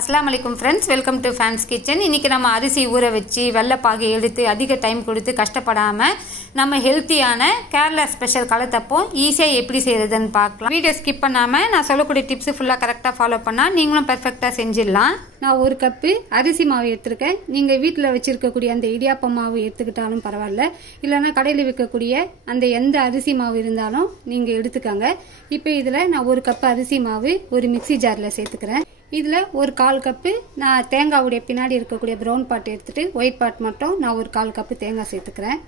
अस्सलाम वालेकुम friends welcome to fans kitchen इनकी நம்ம அரிசி ஊற வச்சி வெள்ளை பாகு எடுத்து அதிக டைம் கொடுத்து கஷ்டப்படாம நம்ம ஹெல்தியான கேரளா ஸ்பெஷல் கலத்தப்போ ஈஸியா எப்படி செய்யறதுன்னு பார்க்கலாம் வீடியோ ஸ்கிப் பண்ணாம நான் சொல்லக்கூடிய டிப்ஸ் ஃபுல்லா கரெக்ட்டா ஃபாலோ பண்ணா நீங்களும் பெர்ஃபெக்ட்டா செஞ்சிடலாம் நான் ஒரு கப் அரிசி மாவு எடுத்துர்க்கேன் நீங்க வீட்ல வச்சிருக்க கூடிய அந்த இடியாப்ப மாவு எடுத்துக்கிட்டாலும் பரவாயில்லை இல்லனா கடையில விற்க கூடிய அந்த எந்த அரிசி மாவு இருந்தாலும் நீங்க எடுத்துக்கங்க இப்போ இதுல நான் ஒரு கப் அரிசி மாவு ஒரு மிக்ஸி ஜார்ல சேர்த்துக்கிறேன் இதுல ஒரு 1/4 கப் நான் தேங்காவுடைய பின்னாடி இருக்கக்கூடிய பிரவுன் பார்ட் எடுத்துட்டு ஒயிட் பார்ட் மட்டும் நான் ஒரு 1/4 கப் தேங்காய் சேர்த்துக்கிறேன்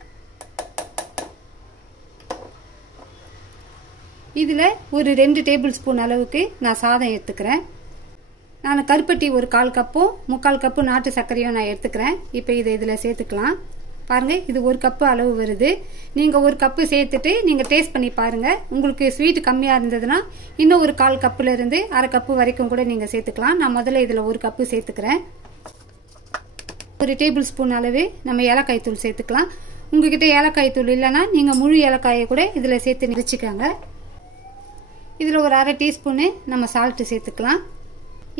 இதுல ஒரு 2 டேபிள் ஸ்பூன் அளவுக்கு நான் சாதம் எடுத்துக்கிறேன் நான் கருப்பட்டி ஒரு 1/4 கப்பும் 3/4 கப் நாட்டு சர்க்கரையும் நான் எடுத்துக்கிறேன் இப்போ இதை இதுல சேர்த்துக்கலாம் பாருங்க இது ஒரு கப் அளவு வருது நீங்க ஒரு கப் சேர்த்துட்டு நீங்க டேஸ்ட் பண்ணி பாருங்க உங்களுக்கு ஸ்வீட் கம்மியா இருந்ததுன்னா இன்னும் ஒரு 1/4 கப்ல இருந்து 1/2 கப் வரைக்கும் கூட நீங்க சேர்த்துக்கலாம் நான் முதல்ல இதுல ஒரு கப் சேர்த்துக்கிறேன் ஒரு டேபிள் ஸ்பூன் அளவு நம்ம ஏலக்காய் தூள் சேர்த்துக்கலாம் உங்ககிட்ட ஏலக்காய் தூள் இல்லனா நீங்க முழு ஏலக்காயை கூட இதுல சேர்த்து நிறுத்திக்கங்க இதுல ஒரு 1/2 டீஸ்பூன் நம்ம சால்ட் சேர்த்துக்கலாம்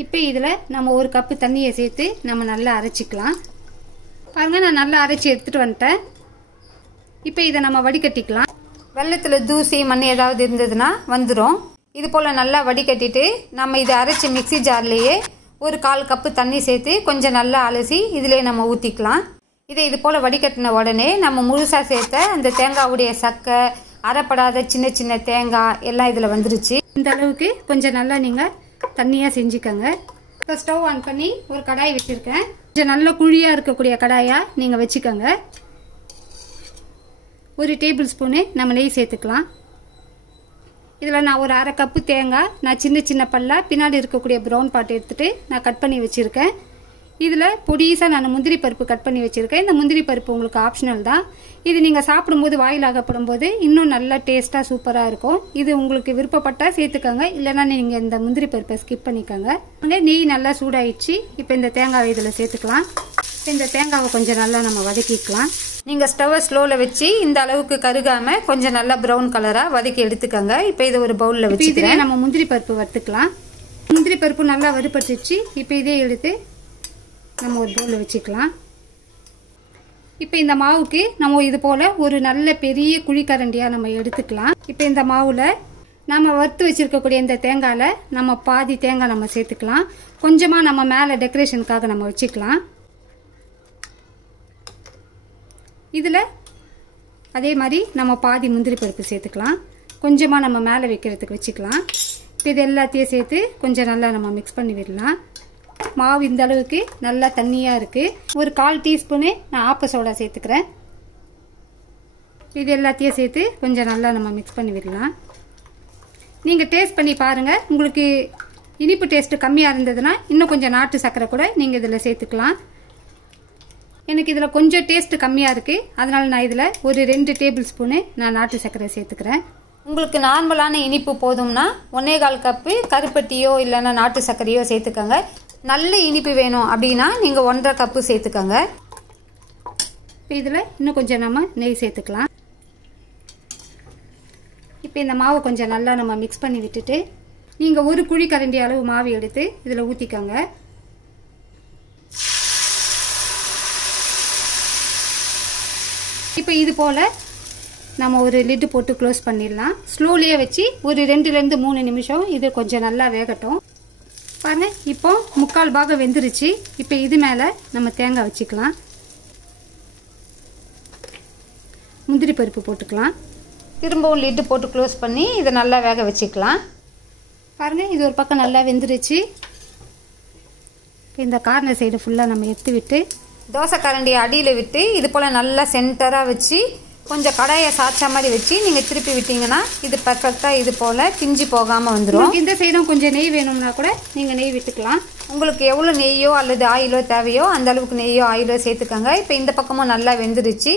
இப்போ இதுல நம்ம ஒரு கப் தண்ணியை சேர்த்து நம்ம நல்லா அரைச்சிக்கலாம் பாருங்க நான் நல்லா அரைச்சி எடுத்துட்டு வந்துட்டேன் இப்போ இதை நம்ம வடிகட்டிக்கலாம் வெள்ளத்துல தூசி மண் ஏதாவது இருந்ததுன்னா வந்துடும் இது போல நல்லா வடிகட்டிட்டு நம்ம இதை அரைச்சி மிக்ஸி ஜார்லயே ஒரு 1/4 கப் தண்ணி சேர்த்து கொஞ்சம் நல்லா அலசி இதிலே நம்ம ஊற்றிக்கலாம் இதை இது போல வடிகட்டின உடனே நம்ம முழுசாக சேர்த்த அந்த தேங்காவுடைய சக்கை அரைப்படாத சின்ன சின்ன தேங்காய் எல்லாம் இதில் வந்துருச்சு இந்த அளவுக்கு கொஞ்சம் நல்லா நீங்கள் தண்ணியாக செஞ்சுக்கோங்க இப்போ ஸ்டவ் ஆன் பண்ணி ஒரு கடாய் வச்சுருக்கேன் கொஞ்சம் நல்ல குழியாக இருக்கக்கூடிய கடாயாக நீங்கள் வச்சுக்கோங்க ஒரு டேபிள் ஸ்பூனு நம்ம நெய் சேர்த்துக்கலாம் இதில் நான் ஒரு 1/2 கப்பு தேங்காய் நான் சின்ன சின்ன பல்லா பின்னாடி இருக்கக்கூடிய ப்ரௌன் பார்ட் எடுத்துகிட்டு நான் கட் பண்ணி வச்சுருக்கேன் இதில் பொடிசாக நான் முந்திரி பருப்பு கட் பண்ணி வச்சுருக்கேன் இந்த முந்திரி பருப்பு உங்களுக்கு ஆப்ஷனல் தான் இது நீங்கள் சாப்பிடும்போது வாயில் அகப்படும் போது இன்னும் நல்லா டேஸ்ட்டாக சூப்பராக இருக்கும் இது உங்களுக்கு விருப்பப்பட்டால் சேர்த்துக்கோங்க இல்லைனா நீங்கள் இந்த முந்திரி பருப்பை ஸ்கிப் பண்ணிக்கோங்க அங்கே நெய் நல்லா சூடாயிடுச்சு இப்போ இந்த தேங்காவை இதில் சேர்த்துக்கலாம் இந்த தேங்காவை கொஞ்சம் நல்லா நம்ம வதக்கிக்கலாம் நீங்கள் ஸ்டவ்வை ஸ்லோவில் வச்சு இந்த அளவுக்கு கருகாமல் கொஞ்சம் நல்லா ப்ரௌன் கலராக வதக்கி எடுத்துக்கோங்க இப்போ இதை ஒரு பவுலில் வச்சு இதில் நம்ம முந்திரி பருப்பு வறுத்துக்கலாம் முந்திரி பருப்பு நல்லா வறுபட்டுச்சு இப்போ இதே எடுத்து நம்ம ஒரு பவுலில் வச்சுக்கலாம் இப்போ இந்த மாவுக்கு நம்ம இது போல் ஒரு நல்ல பெரிய குழிக்கரண்டியாக நம்ம எடுத்துக்கலாம் இப்போ இந்த மாவில் நம்ம வறுத்து வச்சுருக்கக்கூடிய இந்த தேங்காயில் நம்ம பாதி தேங்காய் நம்ம சேர்த்துக்கலாம் கொஞ்சமாக நம்ம மேலே டெக்கரேஷனுக்காக நம்ம வச்சுக்கலாம் இதில் அதே மாதிரி நம்ம பாதி முந்திரி பருப்பு சேர்த்துக்கலாம் கொஞ்சமாக நம்ம மேலே வைக்கிறதுக்கு வச்சுக்கலாம் இப்போ இது எல்லாத்தையும் சேர்த்து கொஞ்சம் நல்லா நம்ம மிக்ஸ் பண்ணி விடலாம் மாவு இந்த அளவுக்கு நல்லா தண்ணியாக இருக்குது ஒரு 1/4 டீஸ்பூனு நான் ஆப்ப சோடா சேர்த்துக்கிறேன் இது எல்லாத்தையும் சேர்த்து கொஞ்சம் நல்லா நம்ம மிக்ஸ் பண்ணி விடலாம் நீங்கள் டேஸ்ட் பண்ணி பாருங்கள் உங்களுக்கு இனிப்பு டேஸ்ட்டு கம்மியாக இருந்ததுன்னா இன்னும் கொஞ்சம் நாட்டு சர்க்கரை கூட நீங்கள் இதில் சேர்த்துக்கலாம் எனக்கு இதில் கொஞ்சம் டேஸ்ட்டு கம்மியாக இருக்குது அதனால் நான் இதில் ஒரு 2 டேபிள் ஸ்பூனு நான் நாட்டு சர்க்கரை சேர்த்துக்கிறேன் உங்களுக்கு நார்மலான இனிப்பு போதும்னா 1/4 கப்பு கருப்பட்டியோ இல்லைன்னா நாட்டு சர்க்கரையோ சேர்த்துக்கோங்க நல்ல இனிப்பு வேணும் அப்படின்னா நீங்கள் 1/2 கப்பு சேர்த்துக்கோங்க இப்போ இதில் இன்னும் கொஞ்சம் நம்ம நெய் சேர்த்துக்கலாம் இப்போ இந்த மாவை கொஞ்சம் நல்லா நம்ம மிக்ஸ் பண்ணி விட்டுட்டு நீங்கள் ஒரு குழி கரண்டி அளவு மாவு எடுத்து இதில் ஊற்றிக்கோங்க இப்போ இது போல் நம்ம ஒரு லிட்டு போட்டு க்ளோஸ் பண்ணிடலாம் ஸ்லோலியே வச்சு ஒரு 2லேருந்து 3 நிமிஷம் இது கொஞ்சம் நல்லா வேகட்டும் பாருங்க இப்போ 3/4 பாகம் வெந்துருச்சு இப்போ இது மேலே நம்ம தேங்காய் வச்சுக்கலாம் முந்திரி பருப்பு போட்டுக்கலாம் திரும்பவும் லிட்டு போட்டு க்ளோஸ் பண்ணி இதை நல்லா வேக வச்சுக்கலாம் பாருங்க இது ஒரு பக்கம் நல்லா வெந்துருச்சு இந்த கார்னர் சைடு ஃபுல்லாக நம்ம எடுத்து விட்டு தோசை கரண்டியை அடியில் விட்டு இது போல் நல்லா சென்டராக வச்சு கொஞ்சம் கடாயை சாய்ச்ச மாதிரி வச்சு நீங்கள் திருப்பி விட்டீங்கன்னா இது பர்ஃபெக்டாக இது போல் பிஞ்சு போகாமல் வந்துடும் இந்த சைடும் கொஞ்சம் நெய் வேணும்னா கூட நீங்கள் நெய் விட்டுக்கலாம் உங்களுக்கு எவ்வளோ நெய்யோ அல்லது ஆயிலோ தேவையோ அந்த அளவுக்கு நெய்யோ ஆயிலோ சேர்த்துக்கோங்க இப்போ இந்த பக்கமும் நல்லா வெந்துருச்சு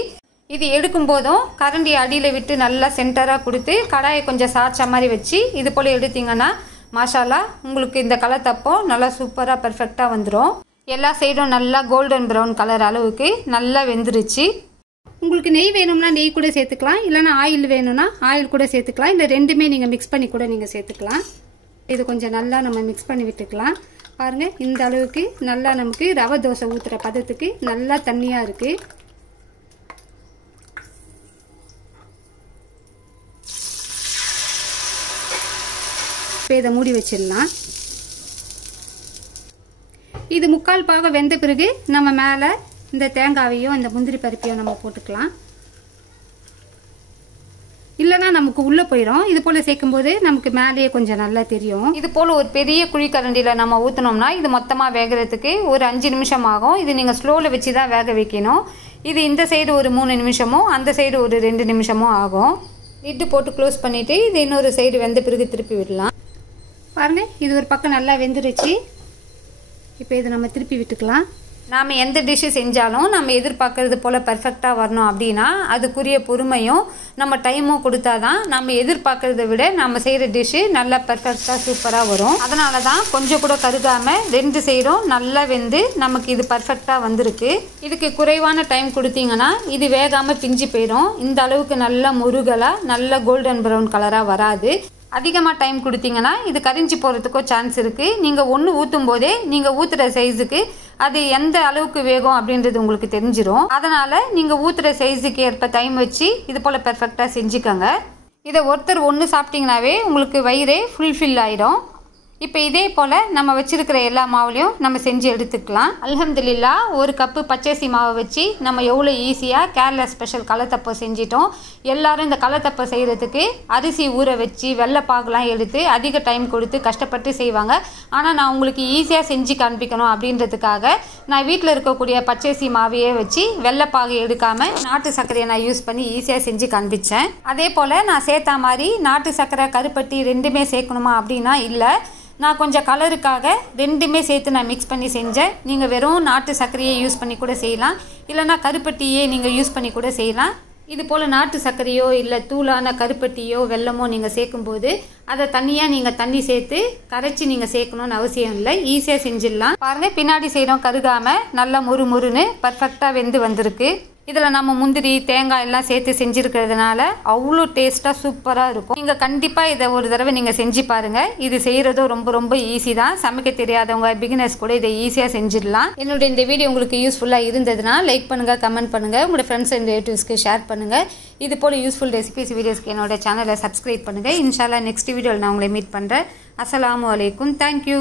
இது எடுக்கும் போதும் கரண்டியை அடியில் விட்டு நல்லா சென்டராக கொடுத்து கடாயை கொஞ்சம் சாய்ச்ச மாதிரி வச்சு இது போல் எடுத்தீங்கன்னா மாஷாலா உங்களுக்கு இந்த கலத்தப்போ நல்லா சூப்பராக பர்ஃபெக்டாக வந்துடும் எல்லா சைடும் நல்லா கோல்டன் ப்ரௌன் கலர் அளவுக்கு நல்லா வெந்துருச்சு உங்களுக்கு நெய் வேணும்னா நெய் கூட சேர்த்துக்கலாம் இல்லைனா ஆயில் வேணும்னா ஆயில் கூட சேர்த்துக்கலாம் இல்லை ரெண்டுமே நீங்கள் மிக்ஸ் பண்ணி கூட நீங்கள் சேர்த்துக்கலாம் இது கொஞ்சம் நல்லா நம்ம மிக்ஸ் பண்ணி விட்டுக்கலாம் பாருங்க இந்த அளவுக்கு நல்லா நமக்கு ரவை தோசை ஊத்துற பதத்துக்கு நல்லா தண்ணியா இருக்கு. இப்போ இதை மூடி வச்சிடலாம். இது முக்கால் பாகம் வெந்த பிறகு நம்ம மேலே இந்த தேங்காவையும் இந்த முந்திரி பருப்பையும் நம்ம போட்டுக்கலாம். இல்லைன்னா நமக்கு உள்ளே போயிடும். இது போல் சேர்க்கும்போது நமக்கு மேலேயே கொஞ்சம் நல்லா தெரியும். இது போல் ஒரு பெரிய குழிக்கரண்டியில் நம்ம ஊற்றினோம்னா இது மொத்தமாக வேகிறதுக்கு ஒரு 5 நிமிஷம் ஆகும். இது நீங்கள் ஸ்லோவில் வச்சு தான் வேக வைக்கணும். இது இந்த சைடு ஒரு 3 நிமிஷமும் அந்த சைடு ஒரு 2 நிமிஷமும் ஆகும். லிட்டு போட்டு க்ளோஸ் பண்ணிவிட்டு இது இன்னொரு சைடு வெந்த பிறகு திருப்பி விடலாம். பாருங்கள் இது ஒரு பக்கம் நல்லா வெந்துருச்சு. இப்போ இதை நம்ம திருப்பி விட்டுக்கலாம். நாம் எந்த டிஷ்ஷு செஞ்சாலும் நம்ம எதிர்பார்க்கறது போல் பர்ஃபெக்டாக வரணும் அப்படின்னா அதுக்குரிய பொறுமையும் நம்ம டைமும் கொடுத்தா தான் நம்ம எதிர்பார்க்கறத விட நம்ம செய்கிற டிஷ்ஷு நல்லா பர்ஃபெக்டாக சூப்பராக வரும். அதனால தான் கொஞ்சம் கூட கருகாமல் 2 சைடும் நல்லா வெந்து நமக்கு இது பர்ஃபெக்டாக வந்திருக்கு. இதுக்கு குறைவான டைம் கொடுத்தீங்கன்னா இது வேகாமல் பிஞ்சு போயிடும். இந்த அளவுக்கு நல்லா முருகலாக நல்ல கோல்டன் ப்ரௌன் கலராக வராது. அதிகமாக டைம் கொடுத்தீங்கன்னா இது கரிஞ்சு போகிறதுக்கோ சான்ஸ் இருக்குது. நீங்கள் ஒன்று ஊற்றும் போதே நீங்கள் ஊற்றுற சைஸுக்கு அது எந்த அளவுக்கு வேகும் அப்படின்றது உங்களுக்கு தெரிஞ்சிடும். அதனால் நீங்கள் ஊற்றுற சைஸுக்கு ஏற்ப டைம் வச்சு இது போல் பெர்ஃபெக்டாக செஞ்சுக்கோங்க. இதை ஒருத்தர் ஒன்று சாப்பிட்டிங்கனாவே உங்களுக்கு வயிறே ஃபுல்ஃபில் ஆகிடும். இப்போ இதே போல் நம்ம வச்சுருக்கிற எல்லா மாவுலையும் நம்ம செஞ்சு எடுத்துக்கலாம். அல்ஹம்துலில்லாஹ் ஒரு கப்பு பச்சரிசி மாவை வச்சு நம்ம எவ்வளோ ஈஸியாக கேரளா ஸ்பெஷல் கலத்தப்பை செஞ்சிட்டோம். எல்லாரும் இந்த கலத்தப்பை செய்கிறதுக்கு அரிசி ஊற வச்சு வெள்ளைப்பாகுலாம் எடுத்து அதிக டைம் கொடுத்து கஷ்டப்பட்டு செய்வாங்க. ஆனால் நான் உங்களுக்கு ஈஸியாக செஞ்சு காண்பிக்கணும் அப்படின்றதுக்காக நான் வீட்டில் இருக்கக்கூடிய பச்சரிசி மாவையே வச்சு வெள்ளைப்பாகு எடுக்காமல் நாட்டு சர்க்கரையை நான் யூஸ் பண்ணி ஈஸியாக செஞ்சு காண்பித்தேன். அதே போல் நான் சேர்த்தா மாதிரி நாட்டு சர்க்கரை கருப்பட்டி ரெண்டுமே சேர்க்கணுமா அப்படின்னா இல்லை. நான் கொஞ்சம் கலருக்காக ரெண்டுமே சேர்த்து நான் மிக்ஸ் பண்ணி செஞ்சேன். நீங்கள் வெறும் நாட்டு சர்க்கரையை யூஸ் பண்ணி கூட செய்யலாம். இல்லைனா கருப்பட்டியே நீங்கள் யூஸ் பண்ணி கூட செய்யலாம். இது போல் நாட்டு சர்க்கரையோ இல்லை தூளான கருப்பட்டியோ வெல்லமோ நீங்கள் சேர்க்கும்போது அதை தனியாக நீங்கள் தண்ணி சேர்த்து கரைச்சி நீங்கள் சேர்க்கணும்னு அவசியம் இல்லை. ஈஸியாக செஞ்சிடலாம். பாருங்கள் பின்னாடி செய்கிறோம் கருகாமல் நல்லா முறுமுறுன்னு பர்ஃபெக்டாக வெந்து வந்திருக்கு. இதில் நம்ம முந்திரி தேங்காய் எல்லாம் சேர்த்து செஞ்சுருக்கிறதுனால அவ்வளோ டேஸ்ட்டாக சூப்பராக இருக்கும். நீங்கள் கண்டிப்பாக இதை ஒரு தடவை நீங்கள் செஞ்சு பாருங்கள். இது செய்கிறதும் ரொம்ப ரொம்ப ஈஸி தான். சமைக்க தெரியாதவங்க பிகினர்ஸ் கூட இதை ஈஸியாக செஞ்சிடலாம். என்னுடைய இந்த வீடியோ உங்களுக்கு யூஸ்ஃபுல்லாக இருந்ததுன்னா லைக் பண்ணுங்கள், கமெண்ட் பண்ணுங்கள், உங்களோட ஃப்ரெண்ட்ஸ் அண்ட் ரிலேட்டிவ்ஸ்க்கு ஷேர் பண்ணுங்கள். இது போல் யூஸ்ஃபுல் ரெசிபிஸ் வீடியோஸ்க்கு என்னோட சேனலை சப்ஸ்கிரைப் பண்ணுங்கள். இன்ஷால்லா நெக்ஸ்ட் வீடியோவில் நான் உங்களை மீட் பண்ணுறேன். அஸ்ஸலாமு அலைக்கும். தேங்க்யூ.